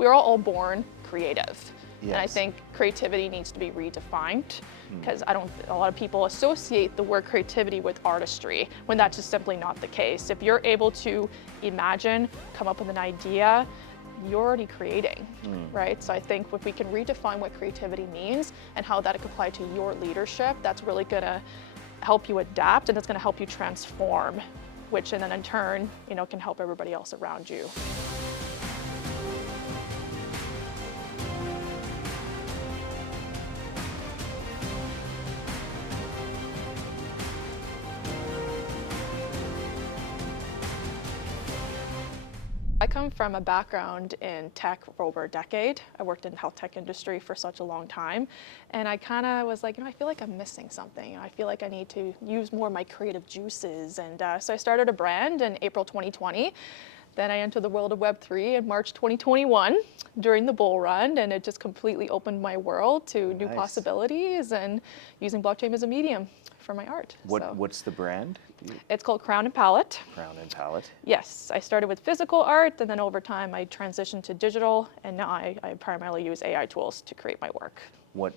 we're all born creative. Yes. And I think creativity needs to be redefined, because a lot of people associate the word creativity with artistry, when that's just simply not the case. If you're able to imagine, come up with an idea, you're already creating, right? So I think if we can redefine what creativity means and how that could apply to your leadership, that's really gonna help you adapt, and it's gonna help you transform, which then in turn, can help everybody else around you. I come from a background in tech for over a decade. I worked in the health tech industry for such a long time. And I kind of was like, I feel like I'm missing something. I feel like I need to use more of my creative juices. And so I started a brand in April 2020. Then I entered the world of Web3 in March 2021 during the bull run, and it just completely opened my world to new possibilities and using blockchain as a medium for my art. What's the brand? It's called Crown and Palette. Crown and Palette. Yes, I started with physical art, and then over time I transitioned to digital, and now I primarily use AI tools to create my work.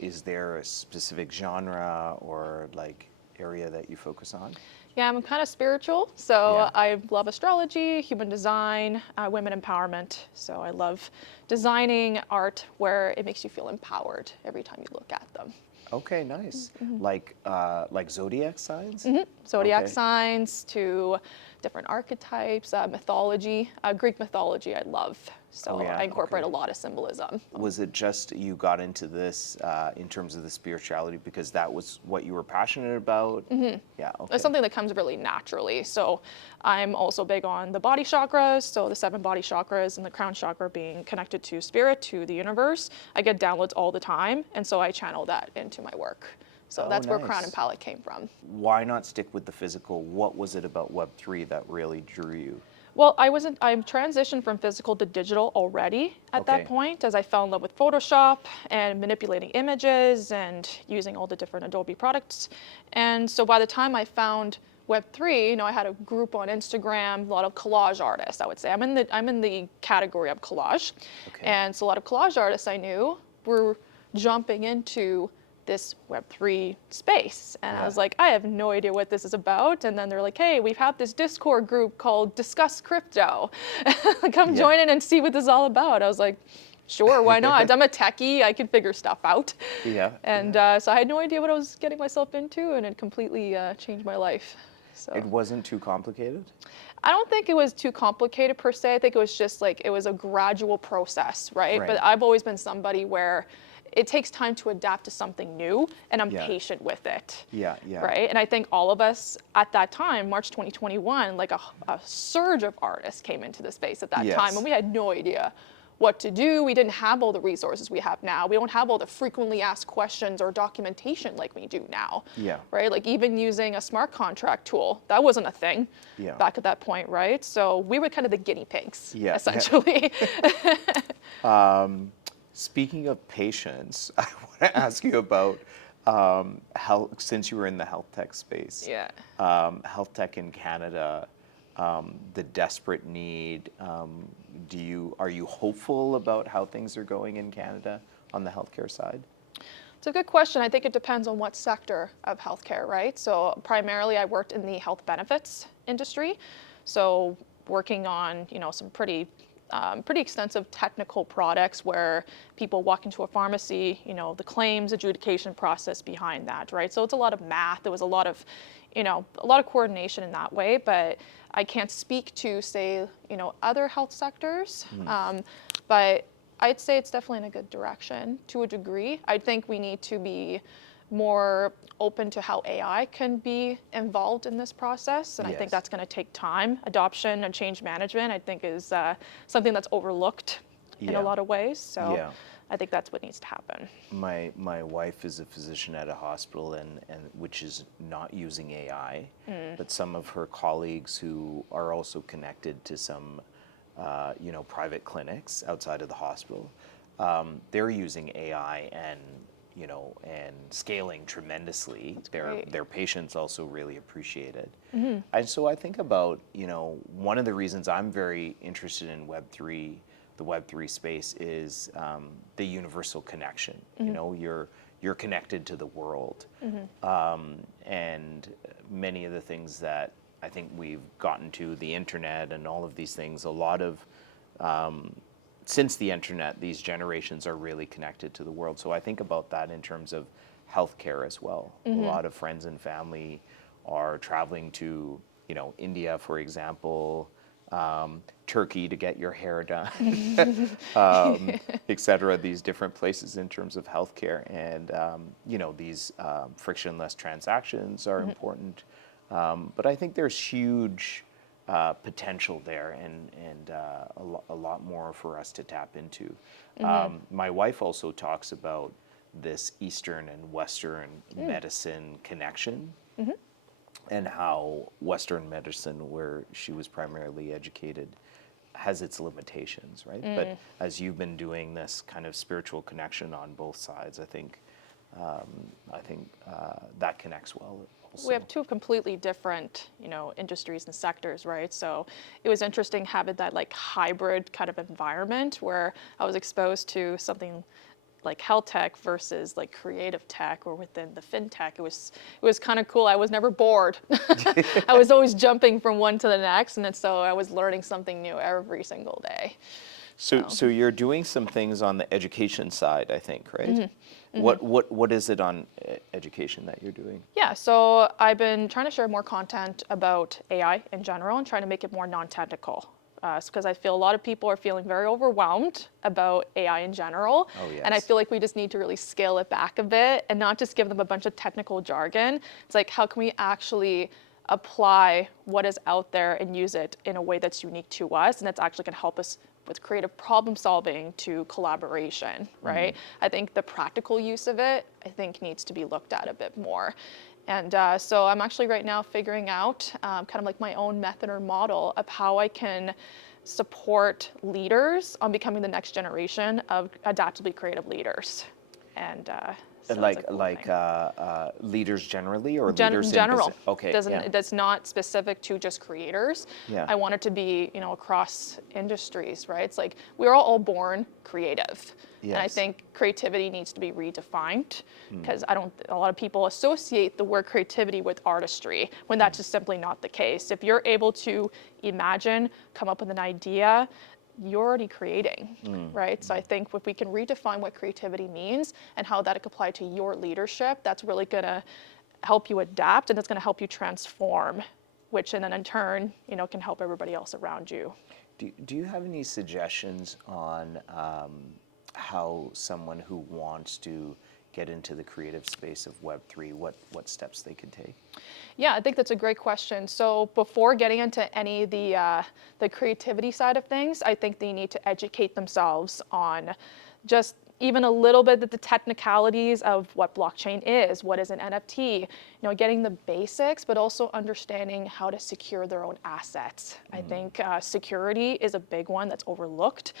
Is there a specific genre or like area that you focus on? Yeah, I'm kind of spiritual, so I love astrology, human design, women empowerment. So I love designing art where it makes you feel empowered every time you look at them. Okay, nice. Like zodiac signs? Zodiac signs to different archetypes, mythology, Greek mythology I love. So I incorporate a lot of symbolism. Was it just you got into this in terms of the spirituality because that was what you were passionate about? Yeah, okay. It's something that comes really naturally. So I'm also big on the body chakras, so the 7 body chakras and the crown chakra being connected to spirit, to the universe. I get downloads all the time, and so I channel that into my work. So that's where Crown and Palette came from. Why not stick with the physical? What was it about Web3 that really drew you? Well, I transitioned from physical to digital already at that point, as I fell in love with Photoshop and manipulating images and using all the different Adobe products. And so by the time I found Web3, I had a group on Instagram, a lot of collage artists, I would say. I'm in the category of collage. And so a lot of collage artists I knew were jumping into this Web3 space. And I was like, I have no idea what this is about. And then they're like, hey, we have this Discord group called Discuss Crypto. Come join in and see what this is all about. I was like, sure, why not? I'm a techie, I can figure stuff out. And so I had no idea what I was getting myself into, and it completely changed my life. So it wasn't too complicated? I don't think it was too complicated per se. I think it was just like, it was a gradual process, right? But I've always been somebody where it takes time to adapt to something new, and I'm patient with it. Right? And I think all of us at that time, March 2021, like a surge of artists came into the space at that time, and we had no idea what to do. We didn't have all the resources we have now. We don't have all the frequently asked questions or documentation like we do now. Right? Like even using a smart contract tool, that wasn't a thing back at that point, right? So we were kind of the guinea pigs, essentially. Speaking of patience, I want to ask you about since you were in the health tech space, health tech in Canada, the desperate need. Are you hopeful about how things are going in Canada on the healthcare side? It's a good question. I think it depends on what sector of healthcare, right? So primarily I worked in the health benefits industry. So working on, some pretty extensive technical products where people walk into a pharmacy, the claims adjudication process behind that, right? So it's a lot of math. There was a lot of coordination in that way, but I can't speak to, say, other health sectors. But I'd say it's definitely in a good direction to a degree. I think we need to be more open to how AI can be involved in this process. And I think that's going to take time. Adoption and change management, I think, is something that's overlooked in a lot of ways. So I think that's what needs to happen. My wife is a physician at a hospital, and which is not using AI, but some of her colleagues who are also connected to some private clinics outside of the hospital, they're using AI and scaling tremendously. Their patients also really appreciate it. And so I think about, one of the reasons I'm very interested in Web3 the Web3 space is the universal connection. You know, you're connected to the world, and many of the things that I think we've gotten to, the internet and all of these things, a lot of since the internet, these generations are really connected to the world. So I think about that in terms of healthcare as well. A lot of friends and family are traveling to, you know, India, for example, Turkey to get your hair done, et cetera, these different places in terms of healthcare. And, you know, these frictionless transactions are important. But I think there's huge potential there, and a lot more for us to tap into. My wife also talks about this Eastern and Western medicine connection, and how Western medicine, where she was primarily educated, has its limitations, right? But as you've been doing this kind of spiritual connection on both sides, I think that connects well. Also. We have two completely different, you know, industries and sectors, right? So it was interesting having that like hybrid kind of environment where I was exposed to something like health tech versus like creative tech or within the fintech. It was kind of cool. I was never bored. I was always jumping from one to the next, and so I was learning something new every single day. So you're doing some things on the education side, I think, right? What is it on education that you're doing? Yeah, so I've been trying to share more content about AI in general and trying to make it more non-technical. Because I feel a lot of people are feeling very overwhelmed about AI in general. Oh, yes. And I feel like we just need to really scale it back a bit and not just give them a bunch of technical jargon. It's like, how can we actually apply what is out there and use it in a way that's unique to us and that's actually going to help us with creative problem solving to collaboration, right? I think the practical use of it, I think, needs to be looked at a bit more. And so I'm actually right now figuring out kind of like my own method or model of how I can support leaders on becoming the next generation of adaptively creative leaders. And so that's a cool thing. Leaders generally, or in leaders general. Okay, That's not specific to just creators. Yeah. I want it to be, you know, across industries, right? It's like we're all born creative. And I Yes. think creativity needs to be redefined because a lot of people associate the word creativity with artistry when that's just simply not the case. If you're able to imagine, come up with an idea, you're already creating, right? So I think if we can redefine what creativity means and how that could apply to your leadership, that's really gonna help you adapt and it's gonna help you transform, which in turn, you know, can help everybody else around you. Do you have any suggestions on how someone who wants to get into the creative space of Web3, what steps they could take? Yeah, I think that's a great question. So before getting into any of the creativity side of things, I think they need to educate themselves on just even a little bit of the technicalities of what blockchain is, what is an NFT, you know, getting the basics, but also understanding how to secure their own assets. I think security is a big one that's overlooked.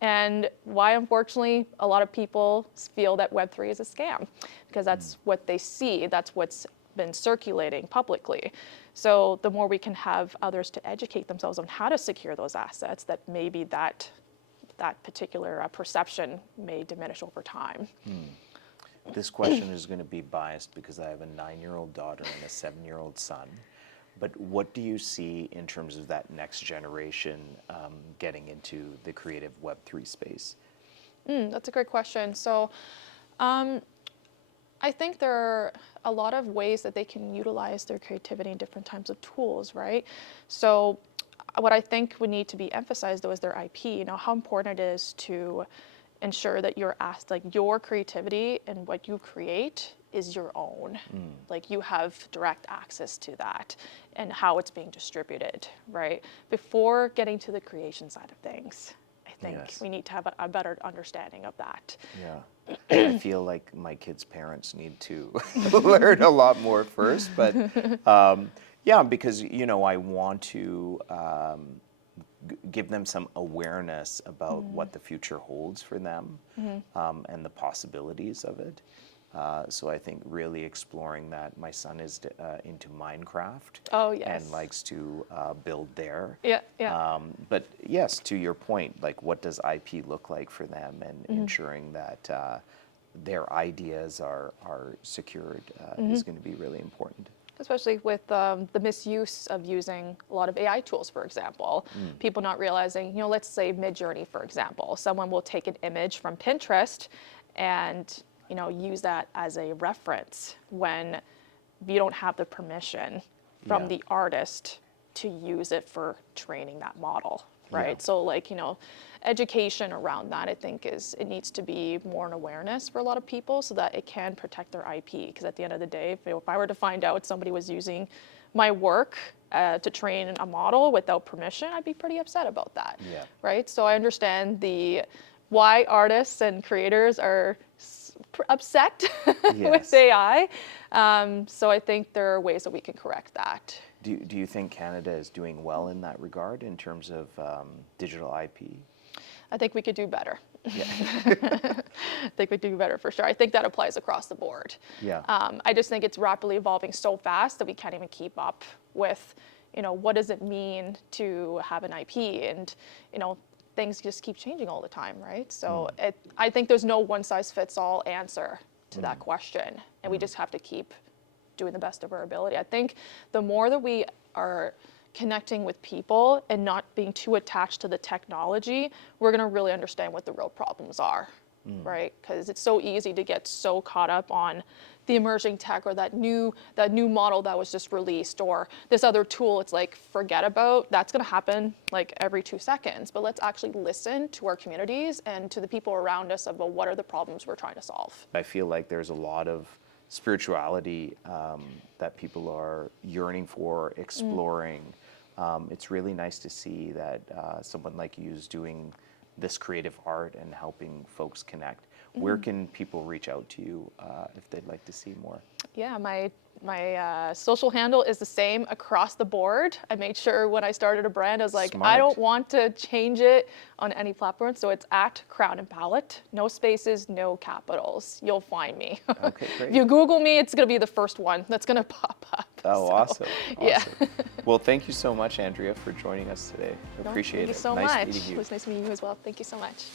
And why, unfortunately, a lot of people feel that Web3 is a scam, because that's what they see, that's what's been circulating publicly. So the more we can have others to educate themselves on how to secure those assets, that maybe that particular perception may diminish over time. This question is going to be biased because I have a 9-year-old daughter and a 7-year-old son. But what do you see in terms of that next generation getting into the creative Web3 space? That's a great question. So I think there are a lot of ways that they can utilize their creativity in different types of tools, right? So what I think would need to be emphasized, though, is their IP. You know, how important it is to ensure that your creativity and what you create is your own. Like you have direct access to that and how it's being distributed, right? Before getting to the creation side of things, I think we need to have a better understanding of that. Yeah, I feel like my kids' parents need to learn a lot more first, but yeah, because, you know, I want to give them some awareness about what the future holds for them and the possibilities of it. So I think really exploring that. My son is into Minecraft. Oh, yes. And likes to build there. Yeah, yeah. But yes, to your point, like what does IP look like for them, and ensuring that their ideas are secured is going to be really important. Especially with the misuse of using a lot of AI tools, for example. People not realizing, let's say Midjourney, for example. Someone will take an image from Pinterest and, use that as a reference when you don't have the permission from the artist to use it for training that model, right? Yeah. So education around that, I think it needs to be more an awareness for a lot of people so that it can protect their IP. Because at the end of the day, if I were to find out somebody was using my work to train a model without permission, I'd be pretty upset about that, right? So I understand why artists and creators are upset with AI. So I think there are ways that we can correct that. Do you think Canada is doing well in that regard in terms of digital IP? I think we could do better. Yeah. I think we do better for sure. I think that applies across the board. Yeah. I just think it's rapidly evolving so fast that we can't even keep up with, what does it mean to have an IP, and, things just keep changing all the time, right? So I think there's no one size fits all answer to that question, and we just have to keep doing the best of our ability. I think the more that we are connecting with people and not being too attached to the technology, we're going to really understand what the real problems are, right? Because it's so easy to get so caught up on the emerging tech or that new model that was just released or this other tool. It's like, forget about that's going to happen like every 2 seconds. But let's actually listen to our communities and to the people around us about what are the problems we're trying to solve. I feel like there's a lot of spirituality that people are yearning for, exploring. It's really nice to see that someone like you is doing this creative art and helping folks connect. Where can people reach out to you if they'd like to see more? Yeah, my social handle is the same across the board. I made sure when I started a brand, I was like, Smart. I don't want to change it on any platform. So it's at Crown and Palette, no spaces, no capitals. You'll find me. Okay, great. If you Google me, it's going to be the first one that's going to pop up. Oh, So, awesome. Yeah. Well, thank you so much, Andrea, for joining us today. No, Appreciate thank it. you so Nice much. meeting you. It was nice meeting you as well. Thank you so much.